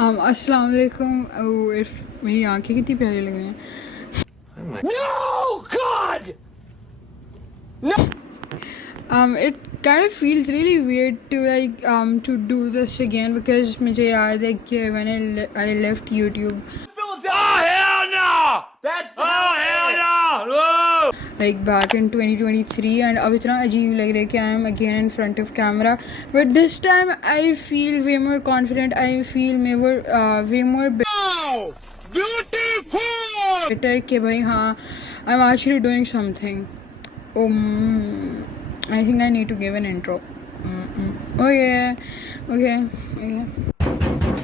अस्सलाम वालेकुम। मेरी आंखें कितनी प्यारी लग रही हैं। No, God! It kind of feels really weird to do this again because मुझे याद है कि when I left YouTube Oh, hell no! Hell no! Whoa! like back in 2023 and अब इतना अजीब लग रहा है कि I am again in front of camera, but this time I feel way more confident. I feel way more better कि भाई हाँ I'm actually doing something. I think I need to give an intro. Oh yeah, okay.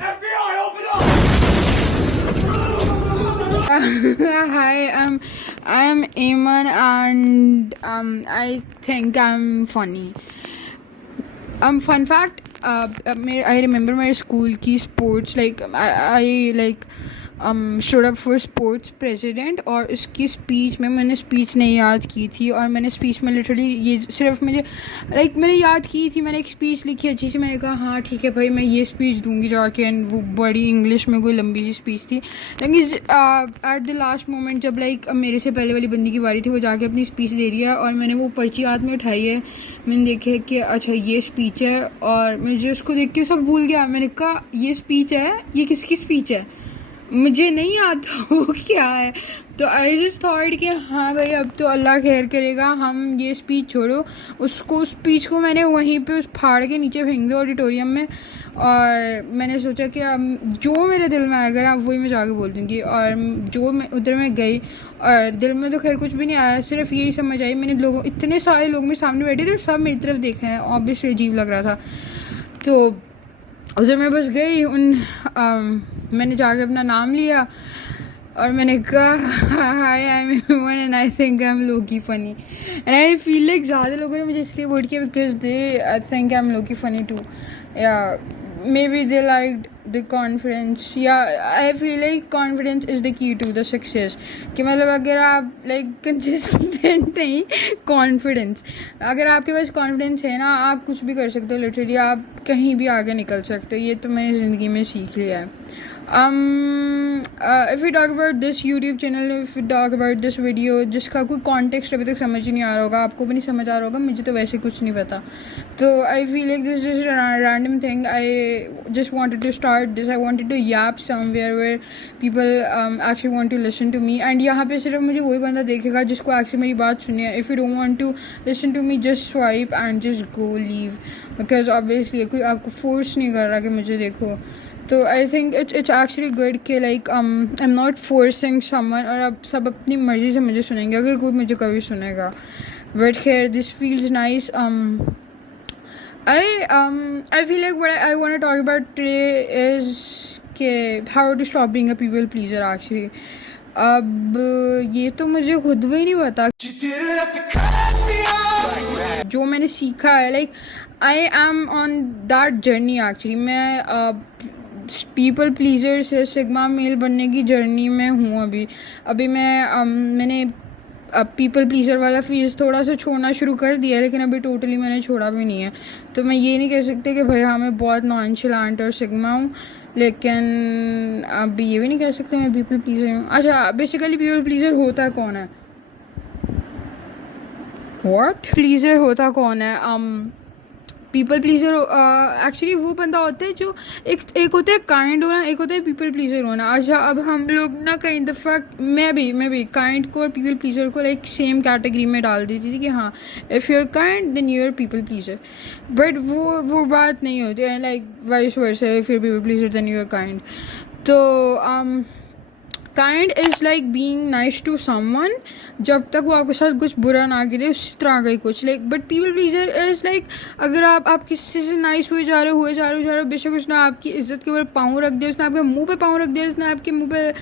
FBI, open up! Hi, I am Ayman and I think I'm funny. Fun fact. I remember my school की sports I stood up for sports president और उसकी speech में मैंने speech नहीं याद की थी और मैंने स्पीच में लिटरली ये सिर्फ मुझे मैंने याद की थी। मैंने एक स्पीच लिखी अच्छी सी, मैंने कहा हाँ ठीक है भाई मैं ये स्पीच दूंगी जाके, एंड वो बड़ी इंग्लिश में कोई लंबी सी स्पीच थी। लेकिन एट द लास्ट मोमेंट जब मेरे से पहले वाली बंदी की बारी थी, वो जाके अपनी स्पीच दे रही है और मैंने वो पर्ची हाथ में उठाई है, मैंने देखा कि अच्छा ये स्पीच है और मुझे उसको देख के सब भूल गया। मैंने कहा ये स्पीच है, ये किसकी स्पीच है, मुझे नहीं आता वो क्या है। तो आई जस्ट थॉट कि हाँ भाई अब तो अल्लाह खैर करेगा, हम ये स्पीच छोड़ो। उस स्पीच को मैंने वहीं पे उस फाड़ के नीचे फेंक दिया ऑडिटोरियम में, और मैंने सोचा कि अब जो मेरे दिल में आएगा अब वही मैं जाके बोल दूँगी। और जो मैं उधर में गई और दिल में तो खैर कुछ भी नहीं आया, सिर्फ यही समझ आई मैंने इतने सारे लोग मेरे सामने बैठे थे, सब मेरी तरफ देख रहे हैं, ऑब्वियसली अजीब लग रहा था। तो उधर मैं बस गई मैंने जाके अपना नाम लिया और मैंने कहा hi I am human and I think I am lowkey funny, and I feel like ज़्यादा लोगों ने मुझे इसलिए वोट किया because they think I am lowkey funny too, या maybe they like the confidence, या I feel like confidence is the key to the success. कि मतलब अगर आप कंसिस्टेंट नहीं, कॉन्फिडेंस, अगर आपके पास कॉन्फिडेंस है ना आप कुछ भी कर सकते हो, लिटरली आप कहीं भी आगे निकल सकते हो। ये तो मैंने ज़िंदगी में सीख लिया है। If we talk about this YouTube channel, if we talk about this video, जिसका कोई कॉन्टेक्स्ट अभी तक समझ ही नहीं आ रहा होगा, आपको भी नहीं समझ आ रहा होगा, मुझे तो वैसे कुछ नहीं पता। तो I feel like this is random thing, I just wanted to start this, I wanted to yap somewhere where people actually want to listen to me, and यहाँ पे सिर्फ मुझे वही बंदा देखेगा जिसको एक्चुअली मेरी बात सुनी है। If you don't want to listen to me just swipe and just go leave, because obviously कोई आपको फोर्स नहीं कर रहा कि मुझे देखो। तो I think it's actually good कि I am not forcing someone, और अब सब अपनी मर्ज़ी से मुझे सुनेंगे अगर कोई मुझे कभी सुनेगा। बट खैर this feels nice. I feel like what I want to talk about today is how to stop being a people pleaser actually. अब ये तो मुझे खुद भी नहीं पता, जो मैंने सीखा है I am on that journey actually. मैं पीपल प्लीज़र से सिग्मा मेल बनने की जर्नी में हूँ अभी मैंने पीपल प्लीज़र वाला फेज़ थोड़ा सा छोड़ना शुरू कर दिया है, लेकिन अभी टोटली मैंने छोड़ा भी नहीं है। तो मैं ये नहीं कह सकती कि भाई हाँ मैं बहुत नॉनचलांट और सिग्मा हूँ, लेकिन अभी ये भी नहीं कह सकते मैं पीपल प्लीज़र हूँ। अच्छा बेसिकली पीपल प्लीज़र होता कौन है, व्हाट प्लीज़र होता कौन है? पीपल प्लीज़र एक्चुअली वो बंदा होता है जो एक होता है काइंड होना, एक होता है पीपल प्लीज़र होना। अच्छा अब हम लोग ना कई दफ़ा मैं भी काइंड को और पीपल प्लीज़र को सेम कैटेगरी में डाल देती थी कि हाँ if you are kind then you are people pleaser, but वो बात नहीं होती है, vice versa, if you are people pleaser then you are kind. तो kind is like being nice to someone जब तक वो आपके साथ कुछ बुरा ना गिरे, उस तरह का ही कुछ बट पीपल प्लीज़र इज़ अगर आप किसी से नाइस हुए जा रहे हो बेशक उसने आपकी इज्जत के ऊपर पाँव रख दिया, उसने आपके मुंह पे पाँव रख दिया, उसने आपके मुंह पे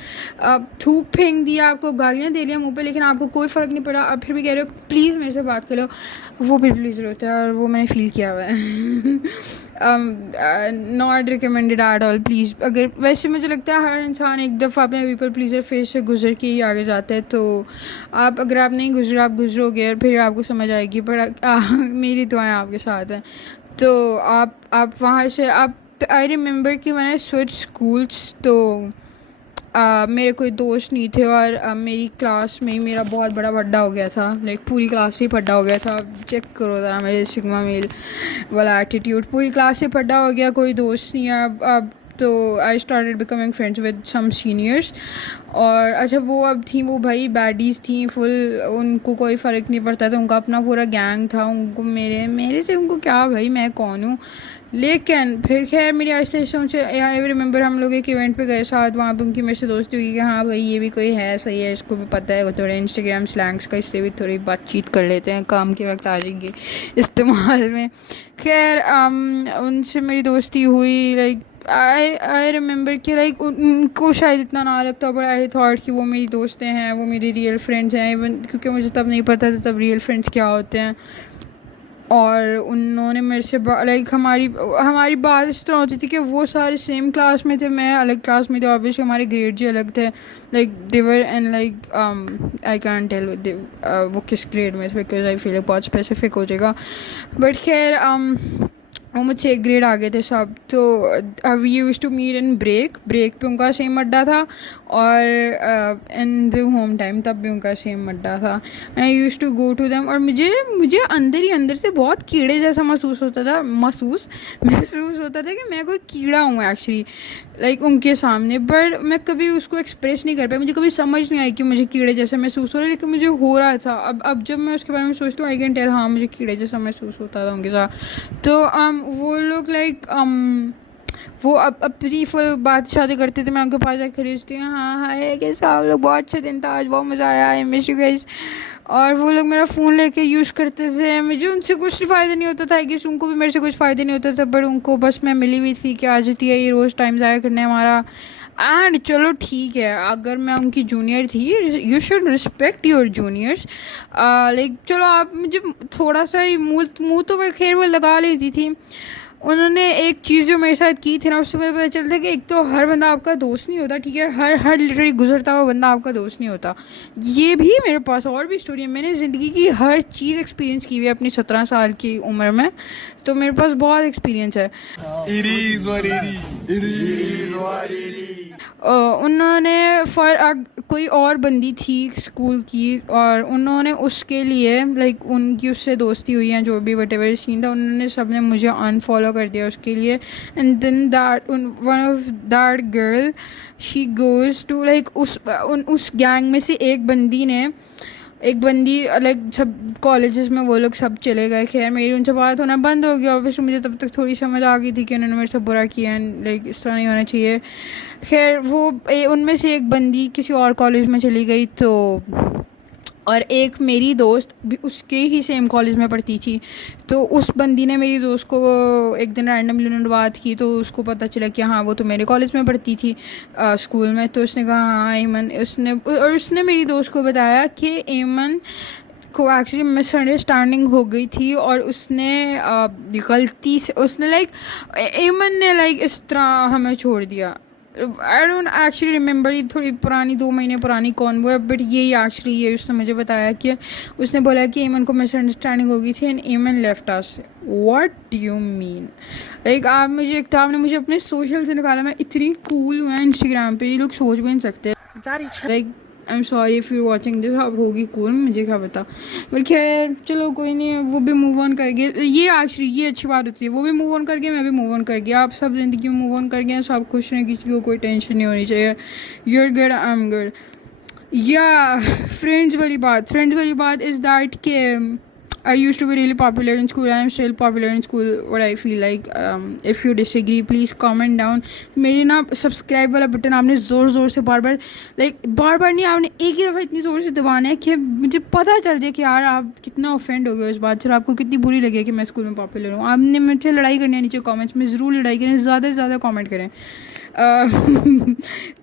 थूक फेंक दिया, आपको गालियाँ दे रही मुंह पे, लेकिन आपको कोई फ़र्क नहीं पड़ा, आप फिर भी कह रहे हो प्लीज़ मेरे से बात कर लो, वो पीपल प्लीज़र होता है और वो मैंने फ़ील किया हुआ है। Not recommended at all please. अगर वैसे मुझे लगता है हर इंसान एक दफ़ा अपने पीपल प्लीज़र फेस से गुजर के ही आगे जाता है, तो अगर आप नहीं गुजरे आप गुजरोगे और फिर आपको समझ आएगी, पर मेरी दुआएं आपके साथ हैं। तो आप वहाँ से आप आई रिमेंबर कि मैंने स्विच स्कूल्स तो मेरे कोई दोस्त नहीं थे और मेरी क्लास में ही मेरा बहुत बड़ा फड्डा हो गया था, लाइक पूरी क्लास से ही फड्डा हो गया था। चेक करो ज़रा मेरे सिग्मा मेल वाला एटीट्यूड, पूरी क्लास से फड्डा हो गया, कोई दोस्त नहीं है अब तो I started becoming friends with some seniors. और अच्छा वो अब थी, वो भाई बैडीज़ थी फुल, उनको कोई फ़र्क नहीं पड़ता था, उनका अपना पूरा गैंग था, उनको मेरे से उनको क्या भाई, मैं कौन हूँ। लेकिन फिर खैर मेरी ऐसे सोच, आई रिमेंबर हम लोग एक इवेंट पे गए साथ, वहाँ पे उनकी मेरे से दोस्ती हुई कि हाँ भाई ये भी कोई है, सही है, इसको भी पता है थोड़े इंस्टाग्राम स्लैंग्स का, इससे भी थोड़ी बातचीत कर लेते हैं, काम के वक्त आ जाएंगे इस्तेमाल में। खैर उनसे मेरी दोस्ती हुई, लाइक आई रिमेंबर कि लाइक उनको शायद इतना ना लगता, बट आई थॉट कि वो मेरी दोस्तें हैं, वो मेरी रियल फ्रेंड्स हैं, इवन क्योंकि मुझे तब नहीं पता था तब रियल फ्रेंड्स क्या होते हैं। और उन्होंने मेरे से लाइक हमारी बात इस तरह होती थी कि वो सारे सेम क्लास में थे, मैं अलग क्लास में थे, ऑब्वियसली हमारे ग्रेड जी अलग थे, like they were and like I can tell वो किस ग्रेड में थे बिकॉज आई फील बहुत स्पेसिफिक हो जाएगा, बट खैर वो मुझसे एक ग्रेड आगे थे सब। तो we used to meet in break पे उनका सेम अड्डा था, और इन द होम टाइम तब भी उनका सेम अड्डा था। I used to go to them, और मुझे अंदर ही अंदर से बहुत कीड़े जैसा महसूस होता था कि मैं कोई कीड़ा हूँ एक्चुअली, लाइक उनके सामने, बट मैं कभी उसको एक्सप्रेस नहीं कर पाई, मुझे कभी समझ नहीं आई कि मुझे कीड़े जैसा महसूस हो रहा है, लेकिन मुझे हो रहा था। अब जब मैं उसके बारे में सोचती हूँ आई कैन टेल, हाँ मुझे कीड़े जैसा महसूस होता था उनके साथ। तो वो लोग लाइक वो अपनी फुल बात शादी करते थे, मैं उनके पास जाकर खड़ी थी, हाँ हाय कैसे आप लोग, बहुत अच्छा दिन था आज, बहुत मज़ा आया, आई मिस यू गाइस। और वो लोग मेरा फ़ोन लेके यूज़ करते थे, मुझे उनसे कुछ फ़ायदा नहीं होता था, आई गेस उनको भी मेरे से कुछ फ़ायदा नहीं होता था, बट उनको बस मैं मिली हुई थी कि आज थी ये रोज़ टाइम ज़ाया करने हमारा। एंड चलो ठीक है, अगर मैं उनकी जूनियर थी, you should respect your juniors, like चलो आप मुझे थोड़ा सा ही मुँह तो मैं खैर वो लगा लेती थी। उन्होंने एक चीज़ जो मेरे साथ की थी ना, उससे मुझे पता चलता है कि एक तो हर बंदा आपका दोस्त नहीं होता, ठीक है, हर लिटरली गुजरता हुआ बंदा आपका दोस्त नहीं होता। ये भी मेरे पास और भी स्टोरी है, मैंने ज़िंदगी की हर चीज़ एक्सपीरियंस की हुई है अपनी 17 साल की उम्र में, तो मेरे पास बहुत एक्सपीरियंस है। उन्होंने कोई और बंदी थी स्कूल की, और उन्होंने उसके लिए लाइक उनकी उससे दोस्ती हुई है, जो भी वटेवर सीन था, उन्होंने सब ने मुझे अनफॉलो कर दिया उसके लिए। And then that one of that girl she goes to like उस गैंग में से एक बंदी लाइक सब कॉलेजेस में वो लोग सब चले गए। खैर मेरी उनसे बात होना बंद हो गया, ऑब्वियसली मुझे तब तक थोड़ी समझ आ गई थी कि उन्होंने मेरे से बुरा किया, लाइक इस तरह नहीं होना चाहिए। खैर वो उनमें से एक बंदी किसी और कॉलेज में चली गई, तो और एक मेरी दोस्त भी उसके ही सेम कॉलेज में पढ़ती थी, तो उस बंदी ने मेरी दोस्त को एक दिन रैंडमली उन्होंने बात की, तो उसको पता चला कि हाँ वो तो मेरे कॉलेज में पढ़ती थी स्कूल में। तो उसने कहा हाँ एमन, उसने मेरी दोस्त को बताया कि एमन को एक्चुअली मिसअंडरस्टैंडिंग हो गई थी, और उसने गलती से उसने लाइक एमन ने लाइक इस तरह हमें छोड़ दिया। आई डोंट एक्चुअली रिमेंबर, ये थोड़ी पुरानी 2 महीने पुरानी कॉन्वो है, बट ये एक्चुअली ये उसने मुझे बताया कि उसने बोला कि एमन को मिसअंडरस्टैंडिंग हो गई थी एंड एमन left us. What do you mean? Like आपने मुझे अपने सोशल से निकाला, मैं इतनी कूल हूँ इंस्टाग्राम पे, ये लोग सोच भी नहीं सकते। Like I am sorry if you watching this, अब होगी कूल, मुझे क्या पता, बट खैर चलो कोई नहीं, वो भी मूव ऑन कर गए। ये एक्चुअली ये अच्छी बात होती है, वो भी मूव ऑन कर गए, मैं भी मूव ऑन कर गया, आप सब ज़िंदगी में मूव ऑन कर गए, सब खुश रहें, किसी को कोई टेंशन नहीं होनी चाहिए। You are good, I am good. या फ्रेंड्स वाली बात इज़ दैट के I used to be really popular in school. I am still popular in school. What I feel like. If you disagree, please comment down. मेरे ना subscribe वाला button आपने ज़ोर से बार बार नहीं, आपने एक ही दफ़ा इतनी ज़ोर से दबाना है कि मुझे पता चल जाए कि यार आप कितना ऑफेंड हो गए उस बात से, आपको कितनी बुरी लगी कि मैं स्कूल में पॉपुलर हूँ। आपने मुझसे लड़ाई करनी है नीचे कमेंट्स में, ज़रूर लड़ाई करें, ज़्यादा से ज़्यादा कमेंट करें।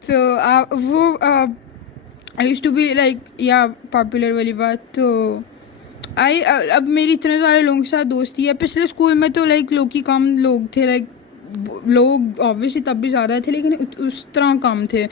तो वो I used to be like या पॉपुलर वाली बात, तो अब मेरी इतने सारे लोगों के साथ दोस्ती है। पिछले स्कूल में तो लाइक लोग ही कम लोग थे, लाइक लोग ऑब्वियसली तब भी ज़्यादा थे, लेकिन उस तरह कम थे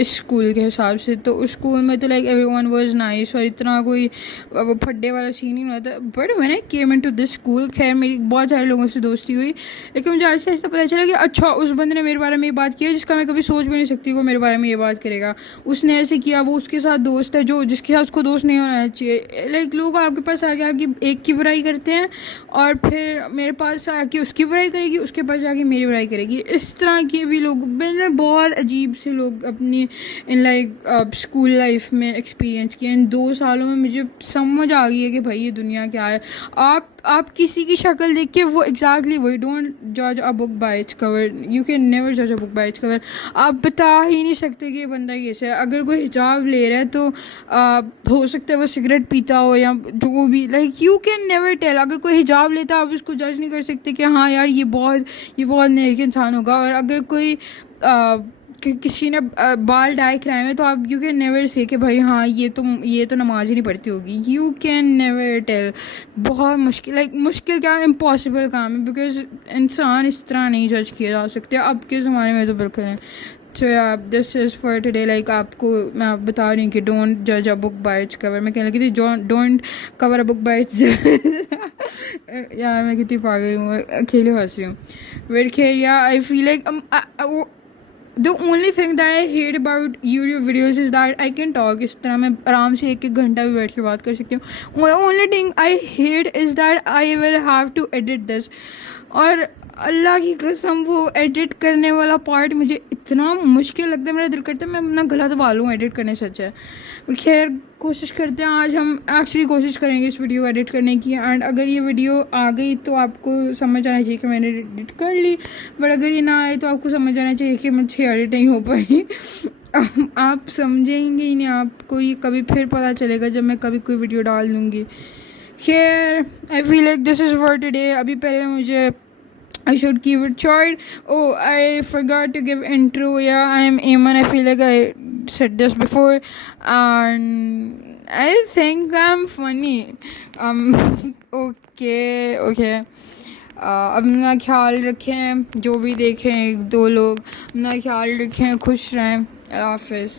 इस स्कूल के हिसाब से। तो उस स्कूल में तो लाइक एवरीवन वाज नाइस, और इतना कोई वो फड्डे वाला सीन ही नहीं होता। But when I came into this school, खैर मेरी बहुत सारे लोगों से दोस्ती हुई, लेकिन मुझे आहिस्ता आहिस्ता पता चला कि अच्छा उस बंदे ने मेरे बारे में ये बात की है जिसका मैं कभी सोच भी नहीं सकती वो मेरे बारे में ये बात करेगा। उसने ऐसे किया, वो उसके साथ दोस्त है जो जिसके साथ उसको दोस्त नहीं होना चाहिए। लाइक लोग आपके पास आके आके एक की बुराई करते हैं और फिर मेरे पास आके उसकी बुराई करेगी, उसके पास जाके मेरी बुराई करेगी। इस तरह के भी लोग मैंने बहुत अजीब से लोग अपनी इन लाइक स्कूल लाइफ में एक्सपीरियंस किए। इन 2 सालों में मुझे समझ आ गई है कि भाई ये दुनिया क्या है। आप किसी की शक्ल देख के वो एग्जैक्टली वही, डोंट जज a book by its cover, you can never जज a book by its cover. आप बता ही नहीं सकते कि ये बंदा कैसे है। अगर कोई हिजाब ले रहा है तो हो सकता है वो सिगरेट पीता हो या जो भी, like you can never tell. अगर कोई हिजाब लेता है आप उसको जज नहीं कर सकते कि हाँ यार ये बहुत नेक इंसान होगा। और अगर कोई किसी ने बाल डाई कराए हैं तो आप यू कैन नेवर से कि भाई हाँ ये तो नमाज ही नहीं पढ़ती होगी। You can never tell. बहुत मुश्किल, लाइक मुश्किल क्या, इम्पॉसिबल काम है, बिकॉज इंसान इस तरह नहीं जज किए जा सकते अब के ज़माने में तो बिल्कुल नहीं। सो या this is for today. Like आपको मैं बता रही हूँ कि डोंट जज a book by its cover. मैं कहने लगी थी don't cover a book by it's यार मैं कितनी पागल हूँ, अकेले हंस रही हूँ। बट खैर या I feel like the only thing that I hate about YouTube videos is that I can talk इस तरह मैं आराम से 1-1 घंटा भी बैठ के बात कर सकती हूँ। only thing I hate is that I will have to edit this। और अल्लाह की कसम वो एडिट करने वाला पार्ट मुझे इतना मुश्किल लगता है, मेरा दिल करता है मैं अपना गला दबा लूँ एडिट करने से अच्छा है। खैर कोशिश करते हैं, आज हम एक्चुअली कोशिश करेंगे इस वीडियो को एडिट करने की। एंड अगर ये वीडियो आ गई तो आपको समझ आना चाहिए कि मैंने एडिट कर ली, बट अगर ये ना आए तो आपको समझ आना चाहिए कि मुझसे एडिट नहीं हो पाई। आप समझेंगे ही नहीं, आपको ये कभी फिर पता चलेगा जब मैं कभी कोई वीडियो डाल दूँगी। खैर आई feel like this is for today. अभी पहले मुझे I should keep it short. Oh, I forgot to give intro. Yeah, I am Eamon. I feel like I said this before, and I think I'm funny. Okay. अपना ख्याल रखें, जो भी देखें 1-2 लोग, अपना ख्याल रखें, खुश रहें। अल्लाह हाफ़िज़।